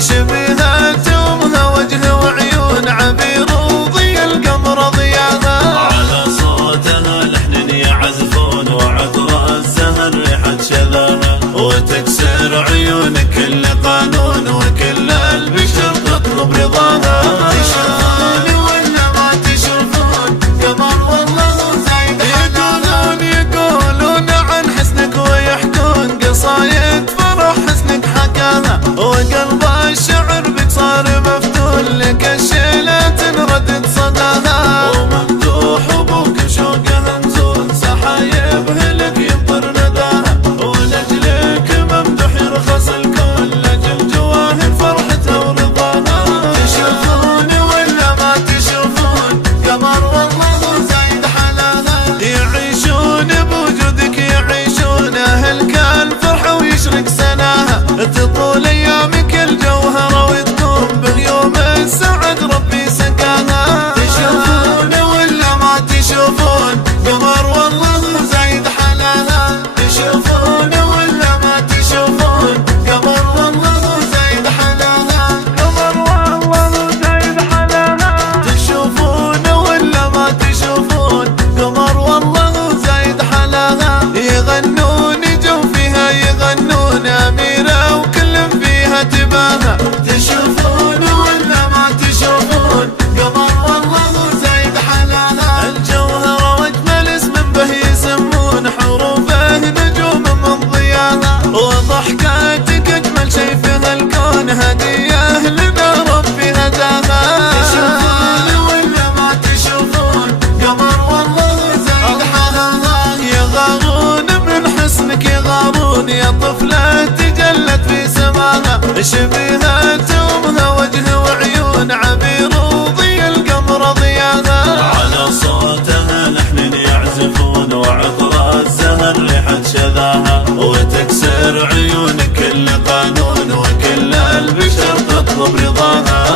شبيهة تومها وجه وعيون عبير وضي القمر ضياها. على صوتها لحن يعزفون وعطر الزهر ريحة شذاها، وتكسر عيون كل قانون وكل البشر تطلب رضاها. تشوفون ولا ما تشوفون قمر والله زايد حلاها. يقولون عن حسنك ويحكون قصايد فرح حسنك حكاها، وقلب الشعر بك صار مفتون لك الشيلة تنردد صداها. وممدوح ابوك شوقها نزول سحايبه لك يمطر نداها، ولجلك ممدوح يرخص الكون لجل جواهر فرحته ورضاها. تشوفون ولا ما تشوفون قمر والله زايد حلاها. يعيشون بوجودك يعيشون اهلك الفرحة ويشرق سناها. تطول ايامك الجوهرة وتقوم باليوم السعد ربي سقاها. تشوفون ولا ما تشوفون قمر والله زايد حلاها. تشوفون ولا ما تشوفون قمر والله زايد حلاها. قمر والله زايد حلاها. تشوفون ولا ما تشوفون قمر والله زايد حلاها. يغنون جو فيها يغنون أميرة وكل فيها تباها. تشوفون ولا ما تشوفون قمر والله زايد حلاها. الجوهرة واجمل اسم به يسمون حروفه نجوم من ضياها، وضحكاتك اجمل شي في هالكون هدية لنا ربي هداها. تشوفون ولا ما تشوفون قمر والله زايد حلاها. يغارون من حسنك يغارون يا طفلة تجلت في سماها. شبيهة تومها وجه وعيون عبير وضي القمر ضياها. على صوتها لحن يعزفون وعطر الزهر ريحة شذاها، وتكسر عيون كل قانون وكل البشر تطلب رضاها.